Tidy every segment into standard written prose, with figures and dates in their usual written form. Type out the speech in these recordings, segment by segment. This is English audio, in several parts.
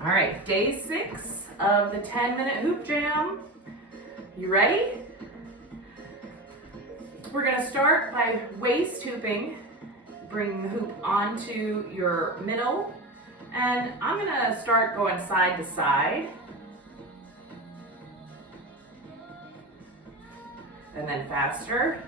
All right, day 6 of the 10-minute hoop jam. You ready? We're gonna start by waist hooping. Bring the hoop onto your middle. And I'm gonna start going side to side. And then faster.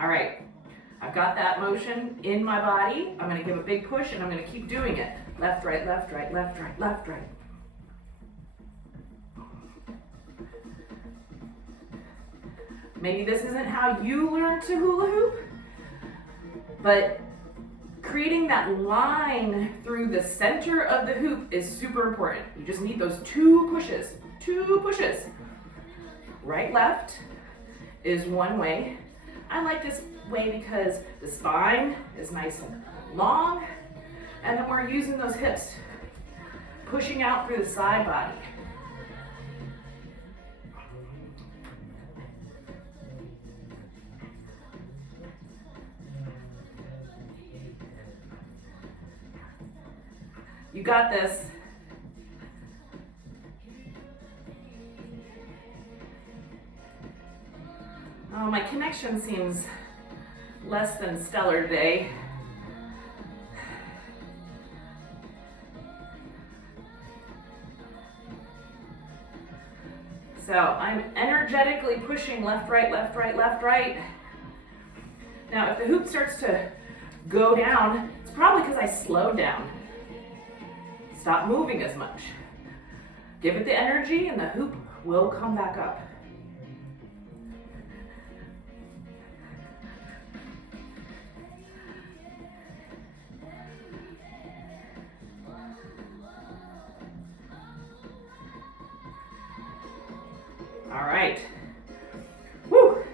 All right, I've got that motion in my body. I'm gonna give a big push and I'm gonna keep doing it. Left, right, left, right, left, right, left, right. Maybe this isn't how you learn to hula hoop, but creating that line through the center of the hoop is super important. You just need those two pushes. Right, left is one way. I like this way because the spine is nice and long, and then we're using those hips, pushing out through the side body. You got this. Oh, my connection seems less than stellar today. So I'm energetically pushing left, right, left, right, left, right. Now, if the hoop starts to go down, it's probably because I slowed down. Stop moving as much. Give it the energy and the hoop will come back up. All right. Woo.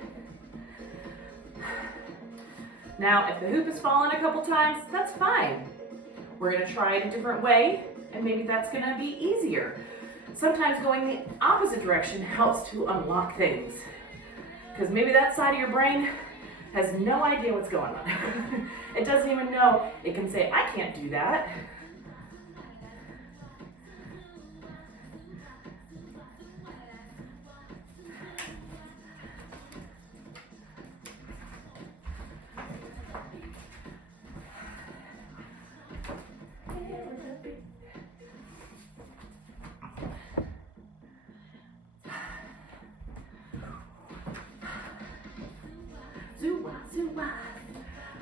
Now, if the hoop has fallen a couple times, that's fine. We're gonna try it a different way, and maybe that's gonna be easier. Sometimes going the opposite direction helps to unlock things, because maybe that side of your brain has no idea what's going on. It doesn't even know. It can say, I can't do that.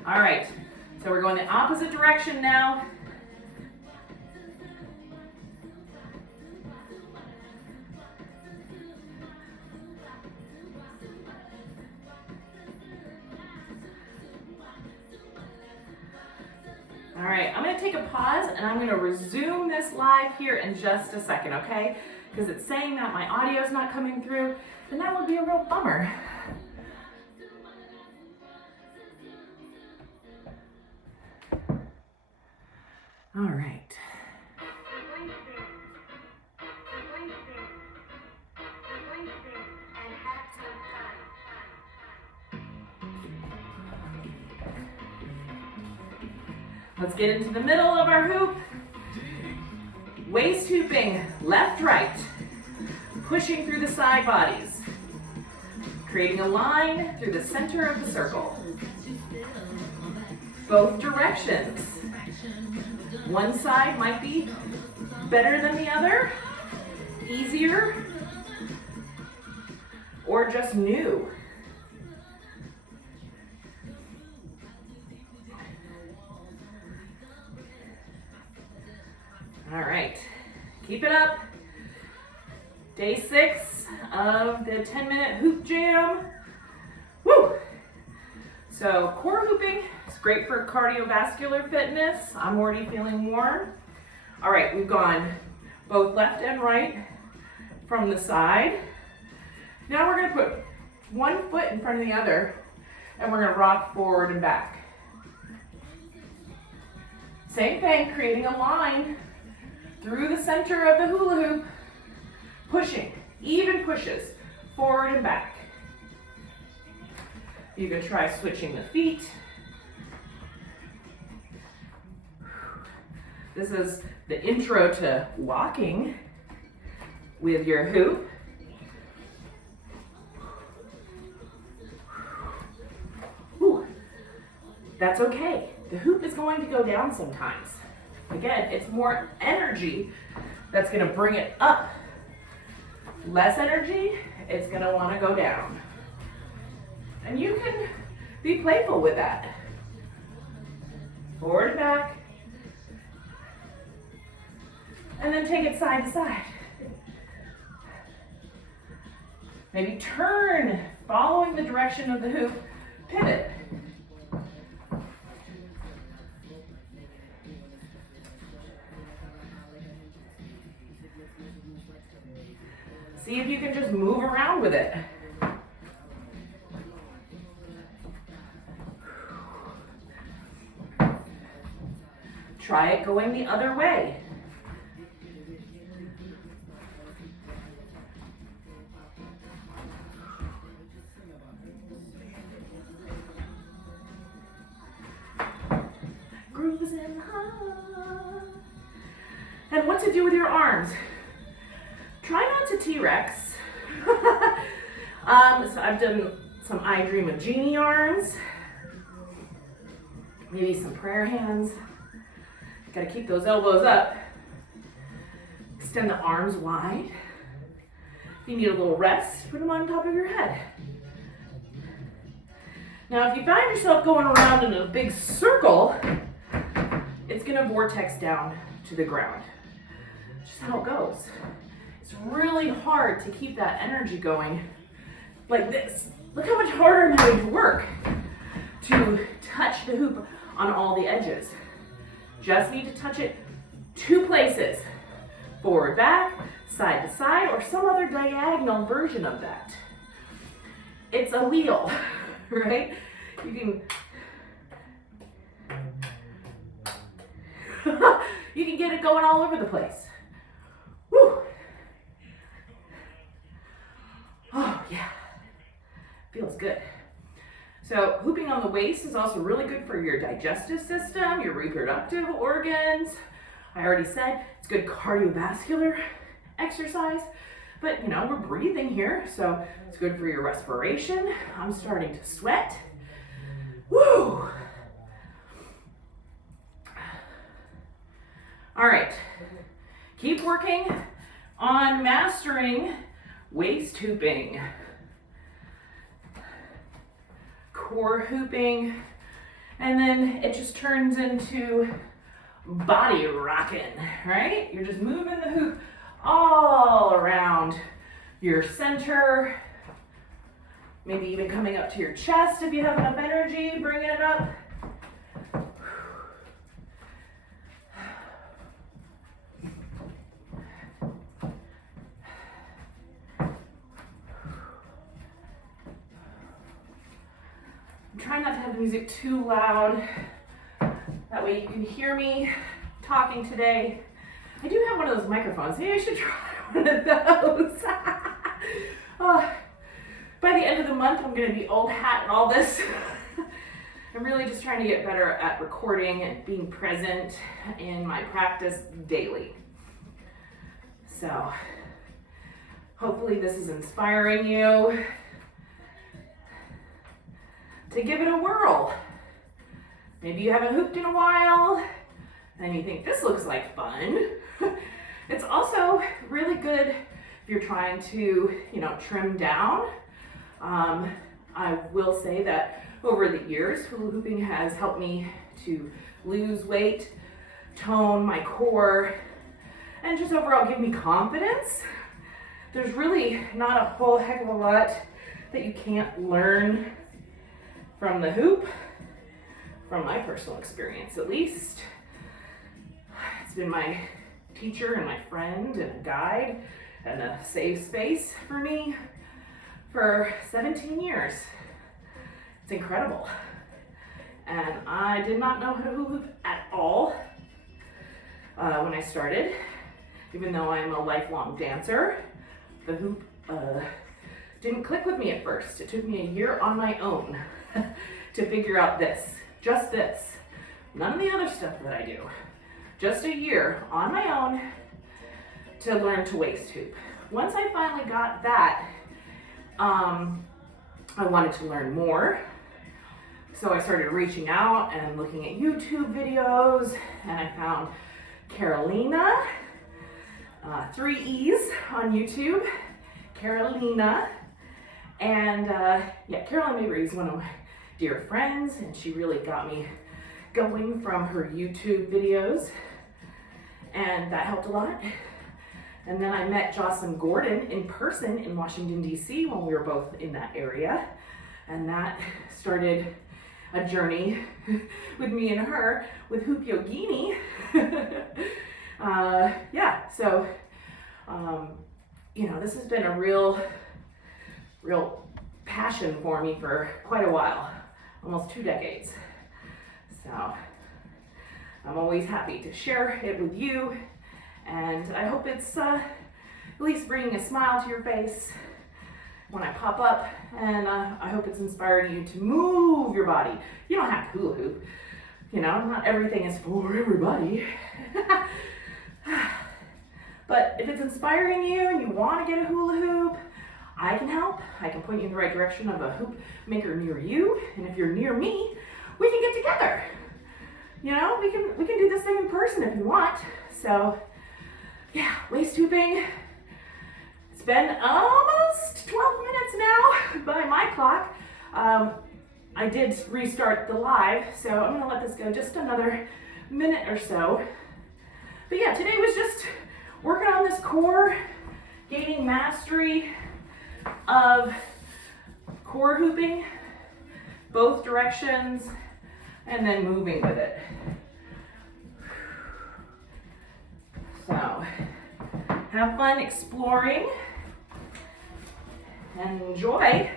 All right, so we're going the opposite direction now. All right, I'm gonna take a pause and I'm gonna resume this live here in just a second, okay? Because it's saying that my audio is not coming through, and that would be a real bummer. All right. Let's get into the middle of our hoop. Waist hooping, left, right. Pushing through the side bodies. Creating a line through the center of the circle. Both directions. One side might be better than the other, easier, or just new. All right, keep it up. Day 6 of the 10-minute hoop jam. Woo! So core hooping is great for cardiovascular fitness. I'm already feeling warm. All right, we've gone both left and right from the side. Now we're gonna put one foot in front of the other and we're gonna rock forward and back. Same thing, creating a line through the center of the hula hoop, pushing, even pushes, forward and back. You can try switching the feet. This is the intro to walking with your hoop. Whew. That's okay. The hoop is going to go down sometimes. Again, it's more energy that's going to bring it up. Less energy, it's going to want to go down. And you can be playful with that. Forward and back. And then take it side to side. Maybe turn, following the direction of the hoop, pivot. See if you can just move around with it. Try it going the other way. Grooves in heart. And what to do with your arms? Try not to T-Rex. So I've done some I Dream of Jeannie arms. Maybe some prayer hands. Gotta keep those elbows up. Extend the arms wide. If you need a little rest, put them on top of your head. Now, if you find yourself going around in a big circle, it's gonna vortex down to the ground. Just how it goes. It's really hard to keep that energy going like this. Look how much harder I'm having to work to touch the hoop on all the edges. Just need to touch it 2 places. Forward, back, side to side, or some other diagonal version of that. It's a wheel, right? You can get it going all over the place. Woo! Oh yeah, feels good. So hooping on the waist is also really good for your digestive system, your reproductive organs. I already said it's good cardiovascular exercise, but you know, we're breathing here, so it's good for your respiration. I'm starting to sweat. Woo! All right, keep working on mastering waist hooping. Core hooping, and then it just turns into body rocking, right? You're just moving the hoop all around your center, maybe even coming up to your chest if you have enough energy, bringing it up. Try not to have the music too loud. That way you can hear me talking today. I do have one of those microphones. Maybe I should try one of those. By the end of the month, I'm going to be old hat and all this. I'm really just trying to get better at recording and being present in my practice daily. So hopefully this is inspiring you to give it a whirl. Maybe you haven't hooped in a while and you think this looks like fun. It's also really good if you're trying to, trim down. I will say that over the years, hula hooping has helped me to lose weight, tone my core, and just overall give me confidence. There's really not a whole heck of a lot that you can't learn from the hoop, from my personal experience at least. It's been my teacher and my friend and a guide and a safe space for me for 17 years. It's incredible. And I did not know how to hula hoop at all when I started. Even though I'm a lifelong dancer, the hoop didn't click with me at first. It took me a year on my own to figure out this, just this. None of the other stuff that I do. Just a year on my own to learn to waist hoop. Once I finally got that, I wanted to learn more. So I started reaching out and looking at YouTube videos, and I found Carolina, 3 E's on YouTube, Carolina. And yeah, Carolina Mabry is one of my dear friends, and she really got me going from her YouTube videos, and that helped a lot. And then I met Jocelyn Gordon in person in Washington, D.C. when we were both in that area, and that started a journey with me and her with Hoop Yogini. Yeah, so you know, this has been a real passion for me for quite a while, almost 2 decades. So I'm always happy to share it with you, and I hope it's at least bringing a smile to your face when I pop up, and I hope it's inspiring you to move your body. You don't have to hula hoop, you know, not everything is for everybody. But if it's inspiring you and you want to get a hula hoop, I can help. I can point you in the right direction of a hoop maker near you, and if you're near me, we can get together. You know, we can do this thing in person if you want. So yeah, waist hooping. It's been almost 12 minutes now by my clock. I did restart the live, so I'm gonna let this go just another minute or so. But yeah, today was just working on this core, gaining mastery of core hooping, both directions, and then moving with it. So, have fun exploring and enjoy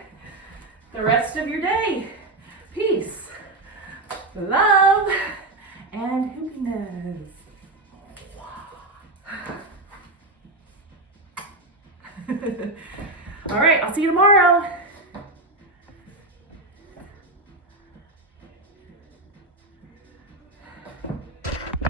the rest of your day. Peace, love, and hoopiness. All right, I'll see you tomorrow.